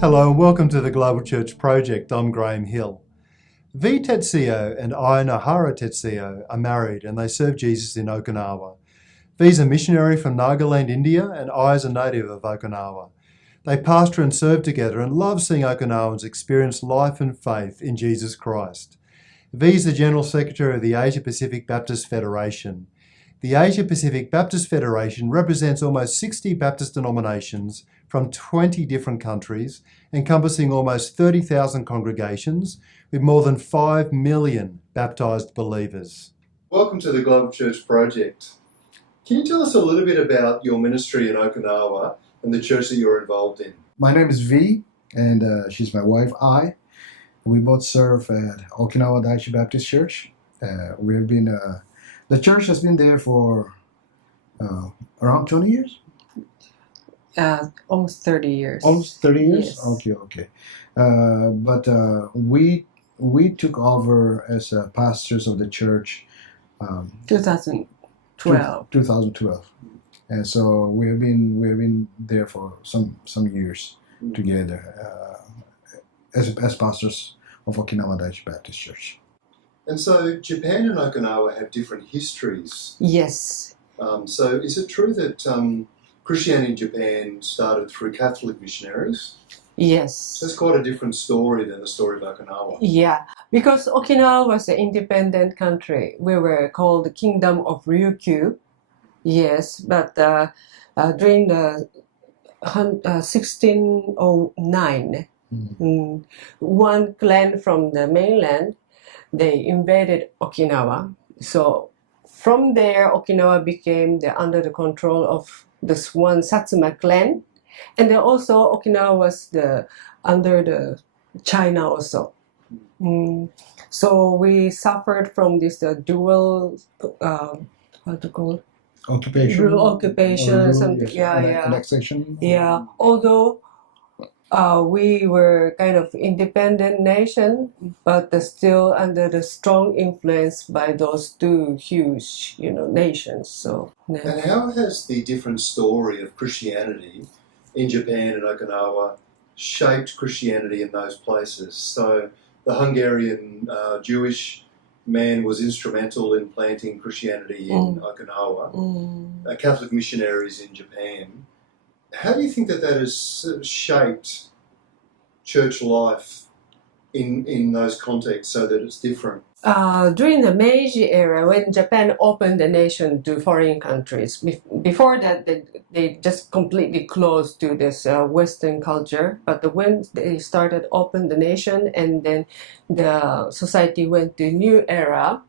Hello and welcome to the Global Church Project. I'm Graham Hill. Vee Tetseo and I, Nohara Tetseo, are married and they serve Jesus in Okinawa. Vee's a missionary from Nagaland, India, and I is a native of Okinawa. They pastor and serve together and love seeing Okinawans experience life and faith in Jesus Christ. Vee's the General Secretary of the Asia Pacific Baptist Federation. The Asia Pacific Baptist Federation represents almost 60 Baptist denominations from 20 different countries, encompassing almost 30,000 congregations with more than 5 million baptised believers. Welcome to the Global Church Project. Can you tell us a little bit about your ministry in Okinawa and the church that you're involved in? My name is Vee, and she's my wife, I. We both serve at Okinawa Daiichi Baptist Church. We have been, the church has been there for around 20 years? Almost 30 years. Almost 30 years? Yes. Okay. But we took over as pastors of the church 2012. 2012. And so we have been there for some years together as pastors of Okinawa Daiichi Baptist Church. And so Japan and Okinawa have different histories. Yes. So is it true that Christianity in Japan started through Catholic missionaries? Yes. So it's quite a different story than the story of Okinawa. Yeah, because Okinawa was an independent country. We were called the Kingdom of Ryukyu. Yes, but during the 1609, one clan from the mainland, they invaded Okinawa. So from there, Okinawa became under the control of this one Satsuma clan, and then also Okinawa was under the China also. So we suffered from this dual how to call it? Occupation, something. Annexation. Yeah. Although we were kind of independent nation, but still under the strong influence by those two huge, nations. So. Yeah. And how has the different story of Christianity in Japan and Okinawa shaped Christianity in those places? So the Hungarian Jewish man was instrumental in planting Christianity in Okinawa, Catholic missionaries in Japan. How do you think that has shaped church life in those contexts so that it's different? During the Meiji era, when Japan opened the nation to foreign countries, before that they just completely closed to this Western culture. But when they started open the nation and then the society went to new era,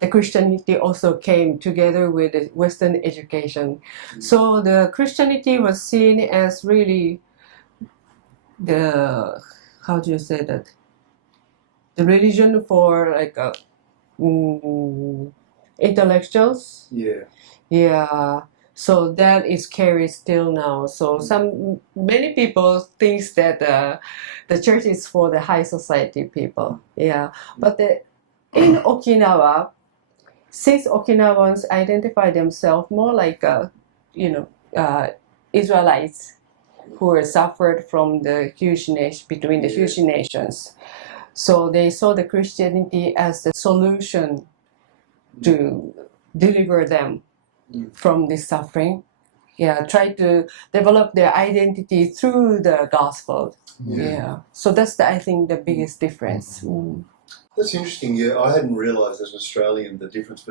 the Christianity also came together with the Western education. So the Christianity was seen as really the religion for like intellectuals. Yeah. So that is carried still now. So many people thinks that the church is for the high society people. Yeah. But in Okinawa, since Okinawans identify themselves more like Israelites who suffered from the huge nation between the huge nations. So they saw the Christianity as the solution to deliver them from this suffering. Yeah, try to develop their identity through the gospel. Yeah. So that's I think the biggest difference. That's interesting. Yeah, I hadn't realised as an Australian the differences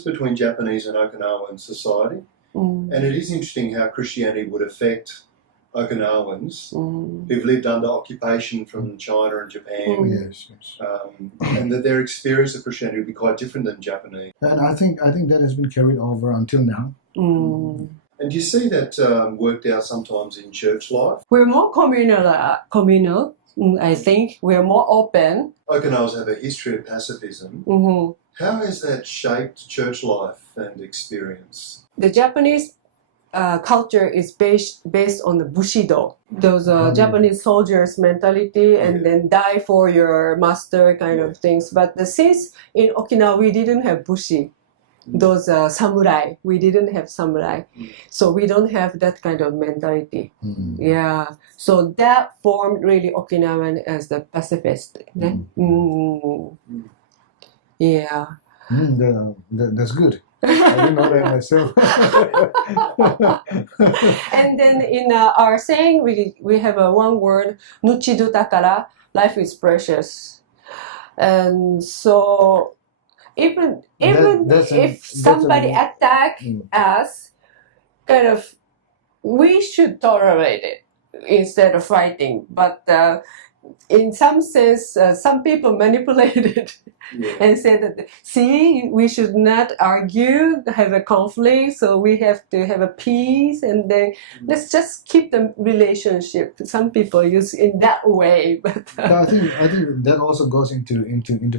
between Japanese and Okinawan society. And it is interesting how Christianity would affect Okinawans who've lived under occupation from China and Japan, Yes. and that their experience of Christianity would be quite different than Japanese. And I think that has been carried over until now. And do you see that worked out sometimes in church life? We're more communal. I think we're more open. Okinawans have a history of pacifism. How has that shaped church life and experience? The Japanese culture is based on the bushido. Those Japanese soldiers' mentality, and then die for your master kind of things. But since in Okinawa we didn't have bushi, those samurai. We didn't have samurai, so we don't have that kind of mentality. Yeah, so that formed really Okinawan as the pacifist. Yeah. That's good. I didn't know that myself. And then in our saying, we have one word, nuchidu takara, life is precious. And so even if somebody attack us, kind of, we should tolerate it instead of fighting. But in some sense, some people manipulate it and say that, see, we should not argue, have a conflict, so we have to have a peace, and then let's just keep the relationship. Some people use in that way, but I think that also goes into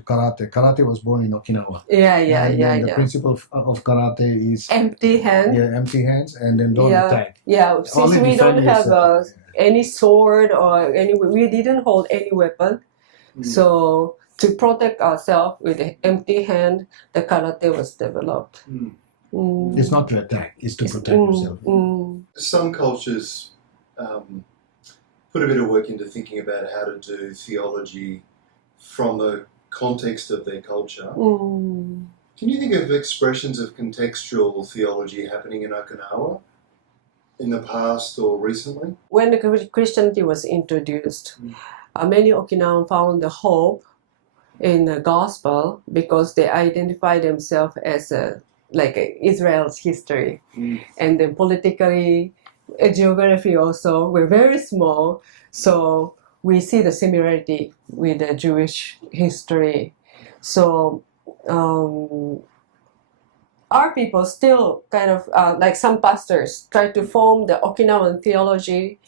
karate. Karate was born in Okinawa. The principle of karate is empty hand. Yeah, empty hands, and then don't attack. Yeah, since Only we don't defend have yourself. any sword or we didn't hold any weapon, so to protect ourselves with an empty hand, the karate was developed. It's not to attack; it's to protect yourself. Some cultures put a bit of work into thinking about how to do theology from the context of their culture. Can you think of expressions of contextual theology happening in Okinawa in the past or recently? When the Christianity was introduced, many Okinawans found the hope in the gospel because they identify themselves as Israel's history. And then politically, geography also, we're very small, so we see the similarity with the Jewish history. So our people still kind of, like some pastors, try to form the Okinawan theology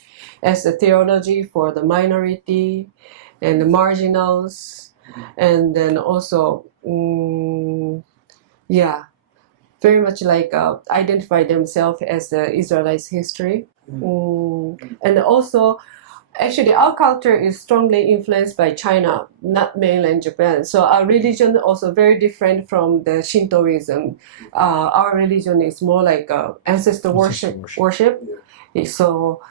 as the theology for the minority and the marginals, and then also, very much like identify themselves as the Israelites' history. And also, actually, our culture is strongly influenced by China, not mainland Japan. So our religion also very different from the Shintoism. Our religion is more like ancestor worship. So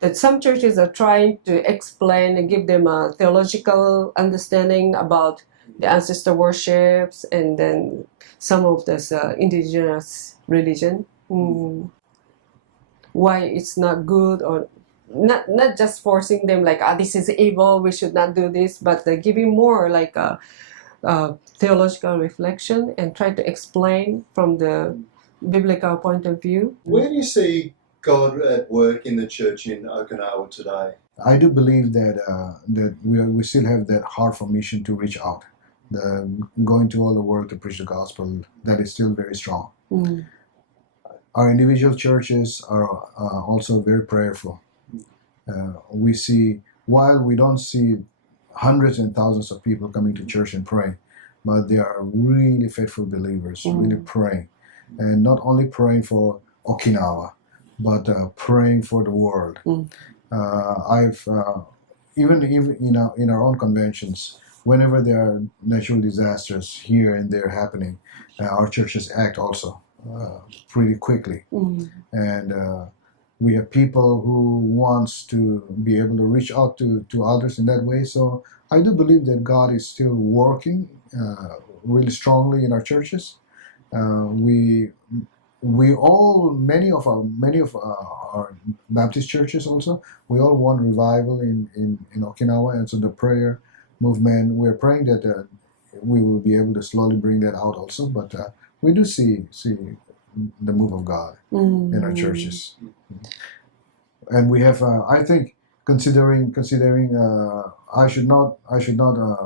that some churches are trying to explain and give them a theological understanding about the ancestor worships, and then some of this indigenous religion. Why it's not good, or not just forcing them like, this is evil, we should not do this, but giving more like a theological reflection and try to explain from the biblical point of view. Where do you see God at work in the church in Okinawa today? I do believe that we still have that heart for mission to reach out, going to all the world to preach the gospel. That is still very strong. Our individual churches are also very prayerful. We see, while we don't see hundreds and thousands of people coming to church and praying, but they are really faithful believers, really praying, and not only praying for Okinawa, but praying for the world. I've even in our own conventions, whenever there are natural disasters here and there happening, our churches act also pretty quickly, and we have people who wants to be able to reach out to others in that way. So I do believe that God is still working really strongly in our churches. We all, many of our Baptist churches also, we all want revival in Okinawa, and so the prayer movement, we're praying that we will be able to slowly bring that out also. But we do see the move of God in our churches, and we have. I think considering, I should not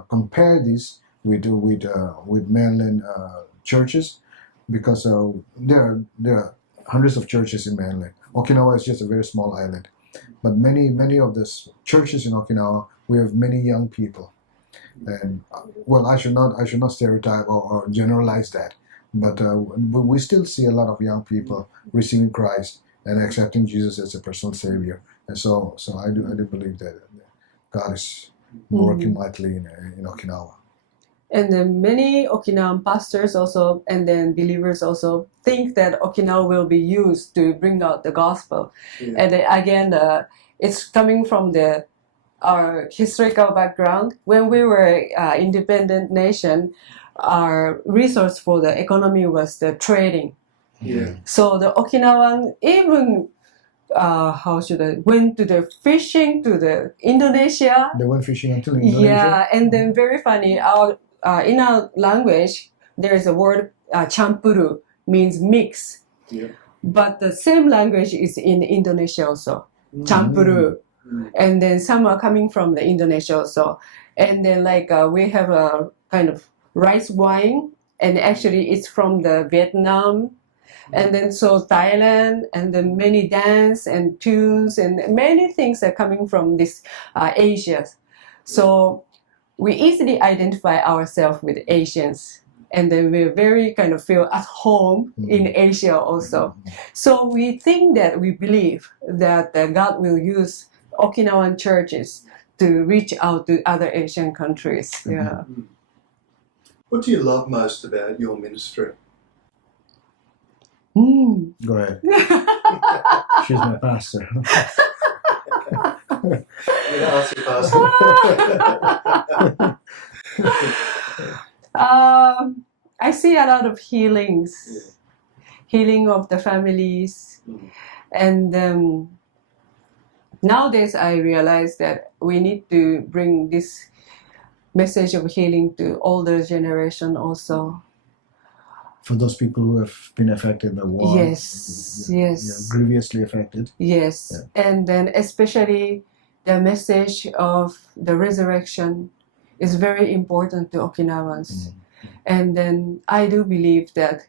compare this with mainland churches, because there are hundreds of churches in mainland. Okinawa is just a very small island, but many of the churches in Okinawa, we have many young people, and well, I should not stereotype or generalize that, but we still see a lot of young people receiving Christ and accepting Jesus as a personal Savior, and so I do believe that God is working mightily in Okinawa. And then many Okinawan pastors also, and then believers also think that Okinawa will be used to bring out the gospel. Yeah. And then again, it's coming from our historical background. When we were independent nation, our resource for the economy was the trading. Yeah. So the Okinawan even went to the fishing to the Indonesia. They went fishing until Indonesia. Yeah, and then very funny. In our language, there is a word campuru, means mix. Yeah. But the same language is in Indonesia also, campuru. And then some are coming from the Indonesia also. And then we have a kind of rice wine, and actually it's from the Vietnam. And then so Thailand, and then many dance and tunes and many things are coming from this Asia. So we easily identify ourselves with Asians, and then we very kind of feel at home in Asia also. So we believe that God will use Okinawan churches to reach out to other Asian countries. Yeah. What do you love most about your ministry? Go ahead. She's my pastor. I'm going to ask you, Pastor. I see a lot of healings, healing of the families, and nowadays I realize that we need to bring this message of healing to older generation also. For those people who have been affected by war. Yes. Grievously affected. Yes. Yeah. And then especially the message of the resurrection is very important to Okinawans. And then I do believe that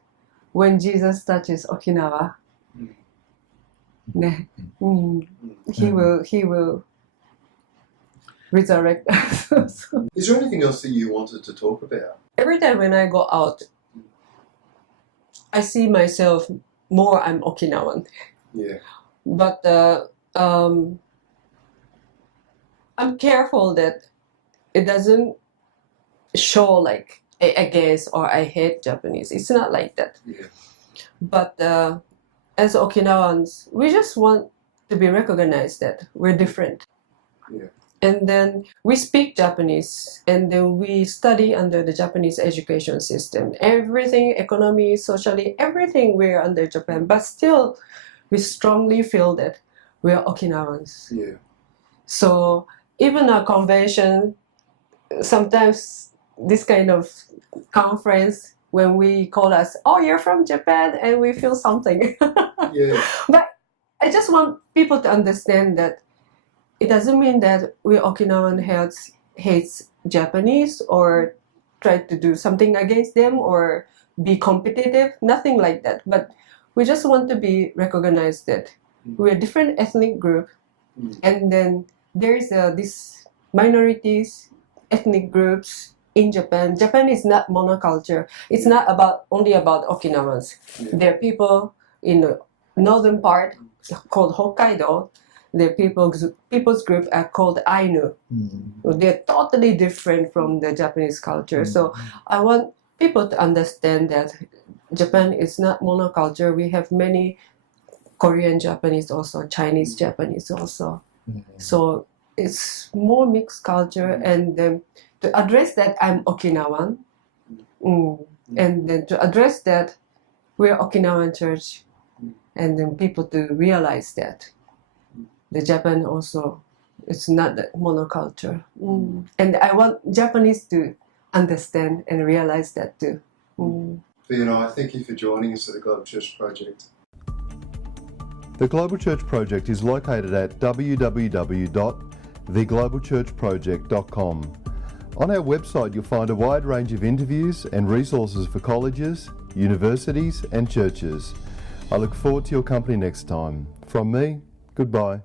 when Jesus touches Okinawa, he will resurrect us. Is there anything else that you wanted to talk about? Every time when I go out, I see myself more I'm Okinawan. Yeah. But I'm careful that it doesn't show like I against or I hate Japanese. It's not like that. Yeah. But as Okinawans, we just want to be recognized that we're different. Yeah. And then we speak Japanese, and then we study under the Japanese education system. Everything, economy, socially, everything we're under Japan. But still, we strongly feel that we're Okinawans. Yeah. So even a convention, sometimes this kind of conference, when we call us, oh, you're from Japan, and we feel something. Yeah. But I just want people to understand that it doesn't mean that we Okinawan hates Japanese or try to do something against them or be competitive. Nothing like that. But we just want to be recognized that we're a different ethnic group, and then there is these minorities, ethnic groups in Japan. Japan is not monoculture. It's not only about Okinawans. Yeah. There are people in the northern part called Hokkaido. The people's group are called Ainu. They're totally different from the Japanese culture. So I want people to understand that Japan is not monoculture. We have many Korean Japanese also, Chinese Japanese also. So it's more mixed culture, and then to address that I'm Okinawan, and then to address that we're Okinawan church, and then people to realize that the Japan also, it's not that monoculture. And I want Japanese to understand and realize that too. Vee and I thank you for joining us at the Global Church Project. The Global Church Project is located at www.theglobalchurchproject.com. On our website you'll find a wide range of interviews and resources for colleges, universities and churches. I look forward to your company next time. From me, goodbye.